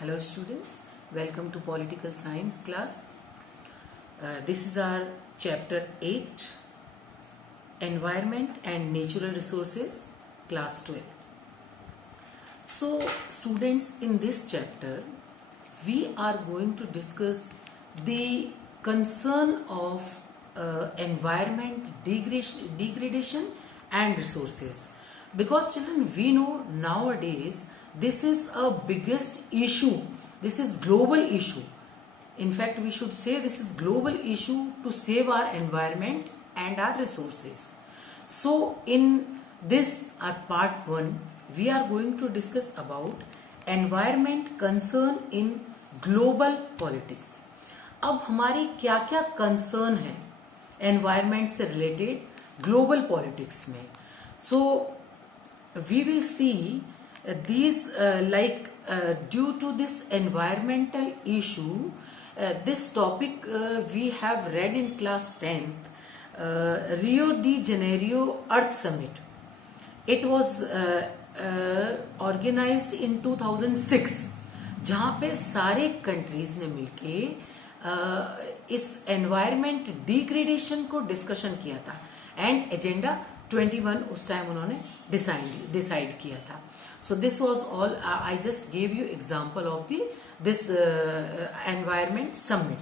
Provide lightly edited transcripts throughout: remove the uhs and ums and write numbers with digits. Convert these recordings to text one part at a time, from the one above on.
Hello students, welcome to Political Science class. This is our chapter 8, Environment and Natural Resources, class 12. So students, in this chapter we are going to discuss the concern of environment degradation and resources, because children, we know nowadays this is a biggest issue. This is global issue. In fact, we should say this is global issue to save our environment and our resources. So in this part 1, we are going to discuss about environment concern in global politics. अब हमारी क्या क्या concern है environment से related global politics में. So we will see these due to this environmental issue, this topic we have read in class 10th, Rio de Janeiro Earth Summit. It was organized in 2006, जहाँ पे सारे countries ने मिलके इस environment degradation को discussion किया था and agenda 21 उस टाइम उन्होंने डिसाइड किया था. So this was all. I just gave you example of this environment summit.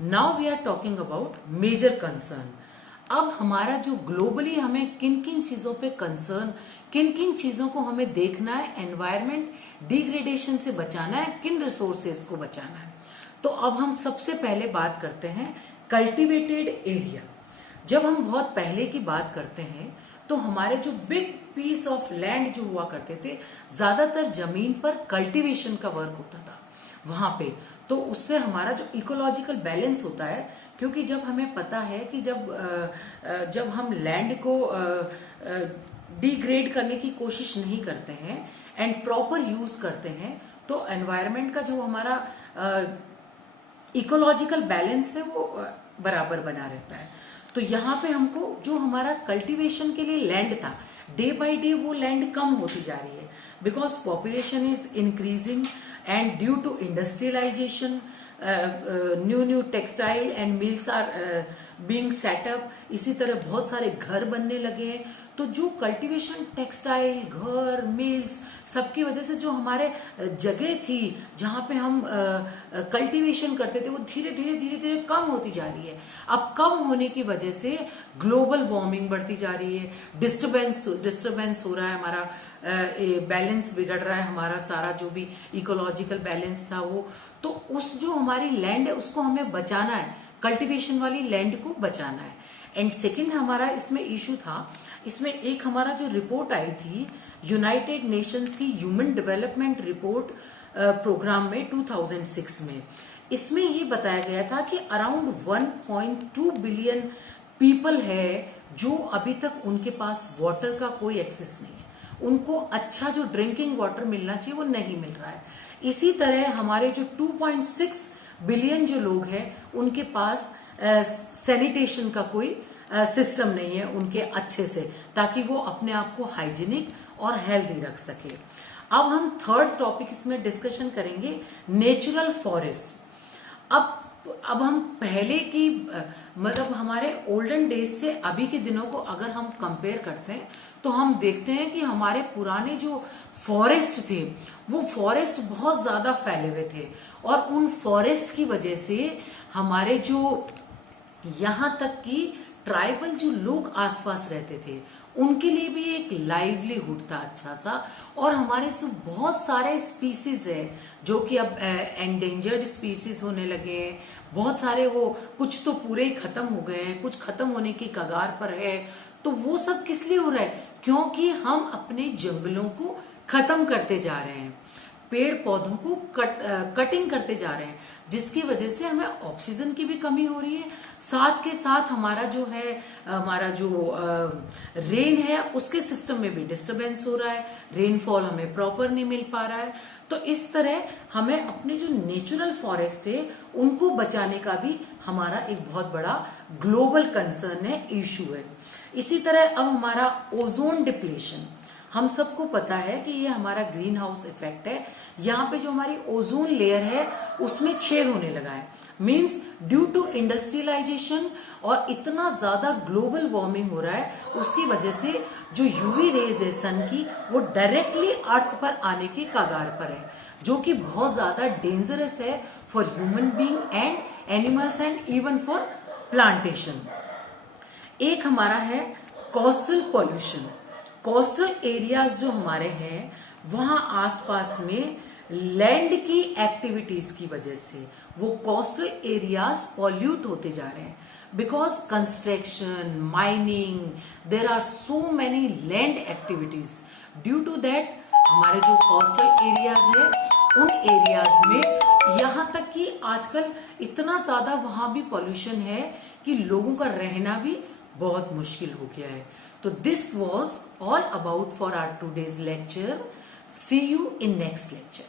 Now we are talking about major concern. अब हमारा जो ग्लोबली हमें किन किन चीजों पे कंसर्न, किन किन चीजों को हमें देखना है, एनवायरमेंट डिग्रेडेशन से बचाना है, किन रिसोर्सेज को बचाना है. तो अब हम सबसे पहले बात करते हैं कल्टिवेटेड एरिया. जब हम बहुत पहले की बात करते हैं तो हमारे जो बिग पीस ऑफ लैंड जो हुआ करते थे, ज्यादातर जमीन पर कल्टीवेशन का वर्क होता था वहां पे. तो उससे हमारा जो इकोलॉजिकल बैलेंस होता है, क्योंकि जब हमें पता है कि जब हम लैंड को डिग्रेड करने की कोशिश नहीं करते हैं एंड प्रॉपर यूज करते हैं, तो एनवायरमेंट का जो हमारा इकोलॉजिकल बैलेंस है वो बराबर बना रहता है. तो यहाँ पे हमको जो हमारा कल्टीवेशन के लिए लैंड था, डे बाय डे वो लैंड कम होती जा रही है, because population is increasing and due to industrialisation new textile and mills are being setup. इसी तरह बहुत सारे घर बनने लगे हैं. तो जो कल्टीवेशन, टेक्सटाइल, घर, मिल्स, सबकी वजह से जो हमारे जगह थी जहां पे हम कल्टीवेशन करते थे, वो धीरे धीरे कम होती जा रही है. अब कम होने की वजह से ग्लोबल वार्मिंग बढ़ती जा रही है, डिस्टरबेंस हो रहा है, हमारा बैलेंस बिगड़ रहा है, हमारा सारा जो भी इकोलॉजिकल बैलेंस था वो. तो उस जो हमारी लैंड है उसको हमें बचाना है, कल्टीवेशन वाली लैंड को बचाना है. एंड सेकेंड हमारा इसमें इशू था, इसमें एक हमारा जो रिपोर्ट आई थी यूनाइटेड नेशंस की ह्यूमन डेवलपमेंट रिपोर्ट प्रोग्राम में 2006 में, इसमें ये बताया गया था कि अराउंड 1.2 बिलियन पीपल है जो अभी तक उनके पास वाटर का कोई एक्सेस नहीं है, उनको अच्छा जो ड्रिंकिंग वाटर मिलना चाहिए वो नहीं मिल रहा है. इसी तरह हमारे जो 2.6 बिलियन जो लोग हैं उनके पास सैनिटेशन का कोई सिस्टम नहीं है उनके अच्छे से, ताकि वो अपने आप को हाइजीनिक और हेल्दी रख सके. अब हम थर्ड टॉपिक इसमें डिस्कशन करेंगे, नेचुरल फॉरेस्ट. अब हम पहले की मतलब हमारे ओल्डन डेज से अभी के दिनों को अगर हम कंपेयर करते हैं तो हम देखते हैं कि हमारे पुराने जो फॉरेस्ट थे वो फॉरेस्ट बहुत ज्यादा फैले हुए थे, और उन फॉरेस्ट की वजह से हमारे जो यहाँ तक कि ट्राइबल जो लोग आसपास रहते थे उनके लिए भी एक लाइवलीहुड था अच्छा सा. और हमारे से बहुत सारे स्पीसीज है जो कि अब एंडेंजर्ड स्पीसीज होने लगे हैं. बहुत सारे वो कुछ तो पूरे ही खत्म हो गए हैं, कुछ खत्म होने की कगार पर है. तो वो सब किस लिए हो रहा है? क्योंकि हम अपने जंगलों को खत्म करते जा रहे हैं, पेड़ पौधों को कटिंग करते जा रहे हैं, जिसकी वजह से हमें ऑक्सीजन की भी कमी हो रही है. साथ के साथ हमारा जो रेन है उसके सिस्टम में भी डिस्टरबेंस हो रहा है, रेनफॉल हमें प्रॉपर नहीं मिल पा रहा है. तो इस तरह हमें अपने जो नेचुरल फॉरेस्ट है उनको बचाने का भी हमारा एक बहुत बड़ा ग्लोबल कंसर्न है, इश्यू है. इसी तरह अब हमारा ओजोन डिप्लेशन, हम सबको पता है कि ये हमारा ग्रीन हाउस इफेक्ट है। यहाँ पे जो हमारी ओजोन लेयर है उसमें छेद होने लगा है, मीन्स ड्यू टू इंडस्ट्रियलाइजेशन और इतना ज्यादा ग्लोबल वार्मिंग हो रहा है, उसकी वजह से जो यूवी रेज है सन की वो डायरेक्टली अर्थ पर आने के कगार पर है, जो कि बहुत ज्यादा डेंजरस है for human being and animals and even for plantation. एक हमारा है कोस्टल पॉल्यूशन। कोस्टल एरियाज जो हमारे हैं वहां आसपास में लैंड की एक्टिविटीज की वजह से वो कोस्टल एरियाज पॉल्यूट होते जा रहे हैं, because construction, mining, there are so many land activities. Due to that हमारे जो कोस्टल एरियाज है उन एरियाज में यहाँ तक कि आजकल इतना ज्यादा वहां भी पॉल्यूशन है कि लोगों का रहना भी बहुत मुश्किल हो गया है। तो this was all about for our today's lecture. See you in next lecture.